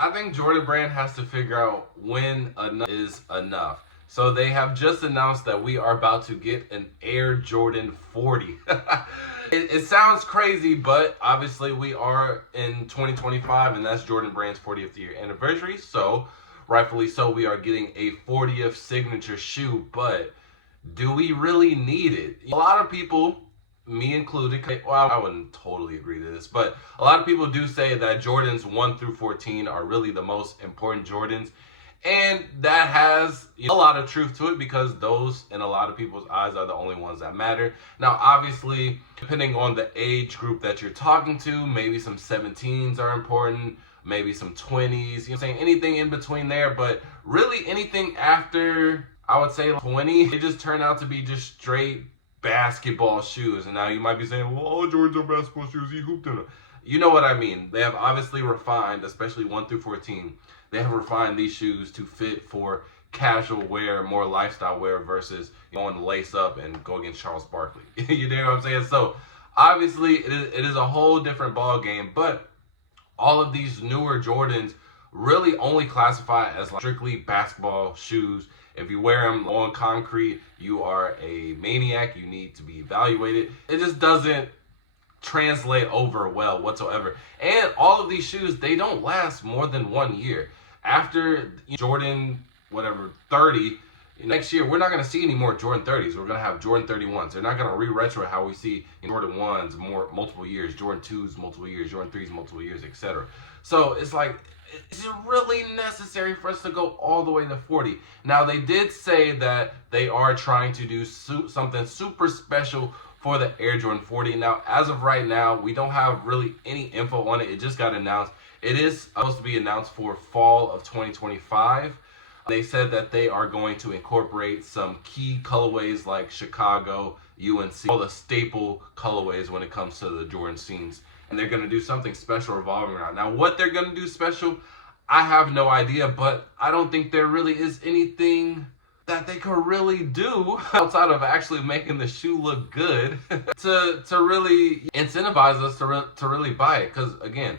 I think Jordan Brand has to figure out when enough is enough. So they have just announced that we are about to get an Air Jordan 40. It sounds crazy, but obviously we are in 2025, and that's Jordan Brand's 40th year anniversary. So, rightfully so, we are getting a 40th signature shoe. But do we really need it? A lot of people, me included, well, I wouldn't totally agree to this, but a lot of people do say that Jordans 1 through 14 are really the most important Jordans. And that has a lot of truth to it, because those, in a lot of people's eyes, are the only ones that matter. Now, obviously, depending on the age group that you're talking to, maybe some 17s are important, maybe some 20s, you know what I'm saying? Anything in between there, but really anything after, I would say, 20, it just turned out to be just straight basketball shoes. And now you might be saying, well, all Jordans are basketball shoes, he hooped in them. You know what I mean. They have obviously refined, especially 1 through 14, they have refined these shoes to fit for casual wear, more lifestyle wear, versus going to lace up and go against Charles Barkley. You know what I'm saying? So obviously it is a whole different ball game, but all of these newer Jordans really only classify as like strictly basketball shoes. If you wear them on concrete, you are a maniac. You need to be evaluated. It just doesn't translate over well whatsoever. And all of these shoes, they don't last more than 1 year. After Jordan, whatever, 30, next year, we're not going to see any more Jordan 30s. We're going to have Jordan 31s. They're not going to re-retro how we see Jordan 1s multiple years, Jordan 2s multiple years, Jordan 3s multiple years, etc. So it's like, is it really necessary for us to go all the way to 40? Now, they did say that they are trying to do something super special for the Air Jordan 40. Now, as of right now, we don't have really any info on it. It just got announced. It is supposed to be announced for fall of 2025. They said that they are going to incorporate some key colorways like Chicago, UNC, all the staple colorways when it comes to the Jordan scenes. And they're going to do something special revolving around. Now, what they're going to do special, I have no idea, but I don't think there really is anything that they could really do outside of actually making the shoe look good to really incentivize us to really buy it. Because again,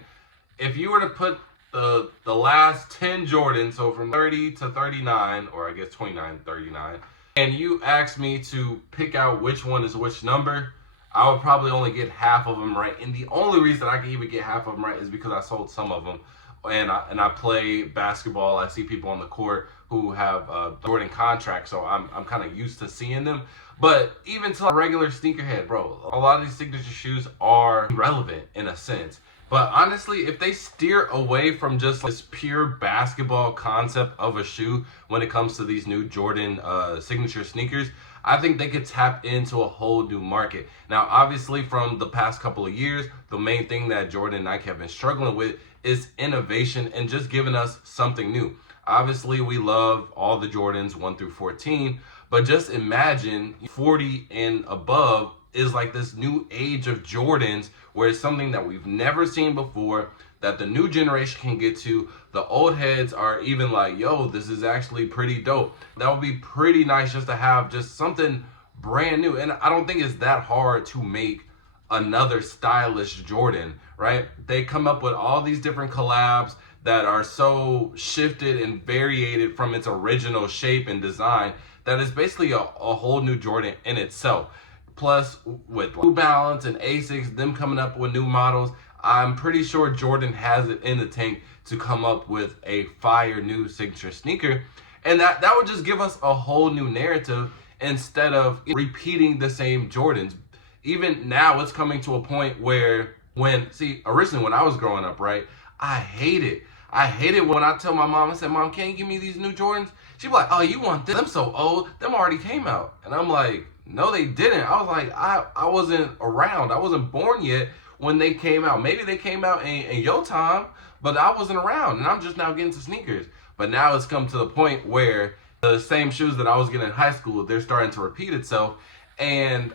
if you were to put the last 10 Jordans, so from 30 to 39, or I guess 29, 39, and you asked me to pick out which one is which number, I would probably only get half of them right. And the only reason I can even get half of them right is because I sold some of them. And I play basketball. I see people on the court who have Jordan contracts, so I'm kind of used to seeing them. But even to a regular sneakerhead, bro, a lot of these signature shoes are relevant in a sense. But honestly, if they steer away from just this pure basketball concept of a shoe when it comes to these new Jordan signature sneakers, I think they could tap into a whole new market. Now, obviously, from the past couple of years, the main thing that Jordan and Nike have been struggling with is innovation and just giving us something new. Obviously, we love all the Jordans 1 through 14, but just imagine 40 and above is like this new age of Jordans where it's something that we've never seen before, that the new generation can get to. The old heads are even like, yo, this is actually pretty dope. That would be pretty nice just to have just something brand new. And I don't think it's that hard to make another stylish Jordan, right? They come up with all these different collabs that are so shifted and variated from its original shape and design that it's basically a whole new Jordan in itself. Plus, with New Balance and Asics, them coming up with new models, I'm pretty sure Jordan has it in the tank to come up with a fire new signature sneaker. And that would just give us a whole new narrative instead of repeating the same Jordans. Even now, it's coming to a point where originally when I was growing up, right, I hate it when I tell my mom, I said, Mom, can you give me these new Jordans? She'd be like, oh, you want them? Them so old. Them already came out. And I'm like, no, they didn't. I was like, I wasn't around. I wasn't born yet when they came out. Maybe they came out in your time, but I wasn't around. And I'm just now getting to sneakers. But now it's come to the point where the same shoes that I was getting in high school, they're starting to repeat itself. And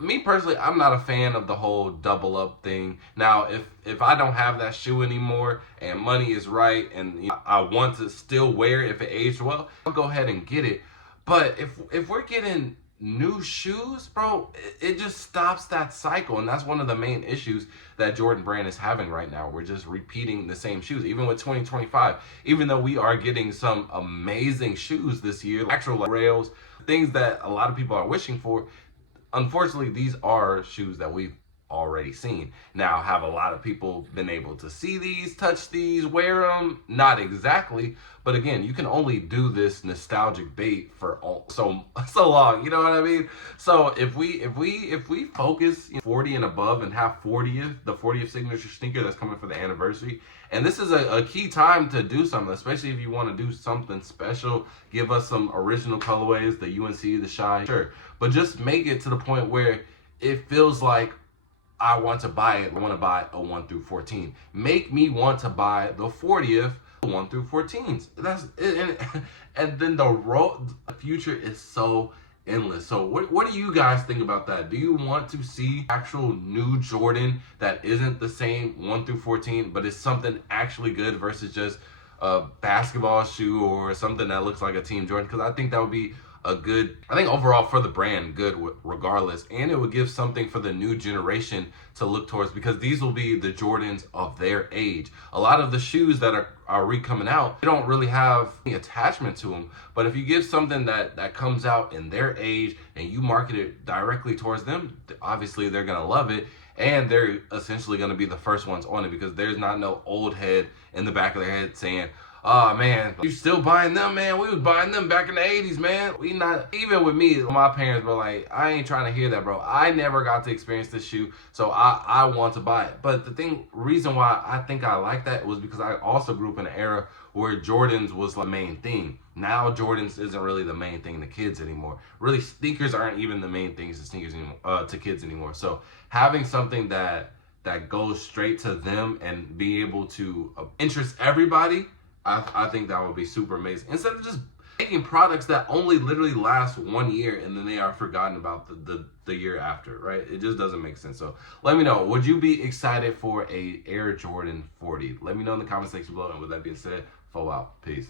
me personally, I'm not a fan of the whole double up thing. Now, if I don't have that shoe anymore and money is right and I want to still wear it if it aged well, I'll go ahead and get it. But if we're getting new shoes, bro, it just stops that cycle. And that's one of the main issues that Jordan brand is having right now. We're just repeating the same shoes, even with 2025, even though we are getting some amazing shoes this year, actual rails, things that a lot of people are wishing for. Unfortunately, these are shoes that we've already seen. Now, have a lot of people been able to see these, touch these, wear them? Not exactly, but again, you can only do this nostalgic bait for so long. You know what I mean? So if we focus 40 and above and have the 40th signature sneaker that's coming for the anniversary, and this is a key time to do something, especially if you want to do something special. Give us some original colorways, the UNC, the Shy, sure, but just make it to the point where it feels like I want to buy it. I want to buy a 1 through 14. Make me want to buy the 40th 1 through 14s. That's it. And then the future is so endless. So what do you guys think about that? Do you want to see actual new Jordan that isn't the same 1 through 14, but is something actually good versus just a basketball shoe or something that looks like a Team Jordan? Because I think that would be I think overall for the brand, good regardless. And it would give something for the new generation to look towards, because these will be the Jordans of their age. A lot of the shoes that are coming out, they don't really have any attachment to them. But if you give something that comes out in their age and you market it directly towards them, obviously they're going to love it. And they're essentially going to be the first ones on it, because there's not no old head in the back of their head saying, oh man, you still buying them, man? We was buying them back in the 80s, man. We not, even with me, my parents were like, I ain't trying to hear that, bro. I never got to experience this shoe, so I want to buy it. But the reason why I think I like that was because I also grew up in an era where Jordans was the main thing. Now Jordans isn't really the main thing to kids anymore. Really, sneakers aren't even the main things to sneakers anymore, to kids anymore. So having something that goes straight to them and be able to interest everybody, I think that would be super amazing. Instead of just making products that only literally last 1 year and then they are forgotten about the year after, right? It just doesn't make sense. So let me know, would you be excited for a Air Jordan 40? Let me know in the comment section below. And with that being said, fall out. Peace.